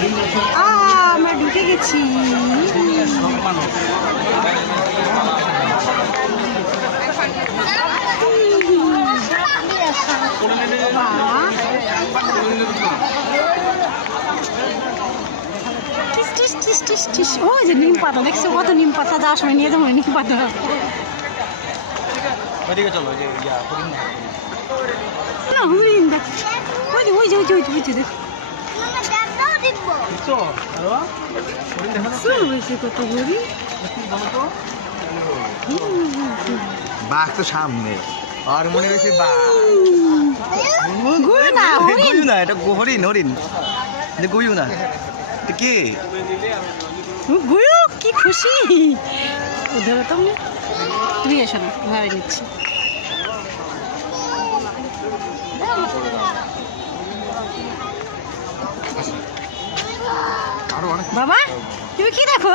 আমরা ঢুকে গেছি। ও যে নিম পাতা দেখছো, কত নিম পাতা, যাওয়ার সময় নিয়ে যাবো নিম পাতা। না হরিণ দেখ, ওই যে ওই যে ওই যে ওই যে ওই যে দেখ কত হরিণ। বাঘ তো সামনে, আর মনে হয়েছে গরু না, এটা হরিণ হরিণ গয়ু না কি গরু, কি খুশি। ধরো তুমি এসো না, ভাবে নিচ্ছি। বাবা তুমি কি দেখো?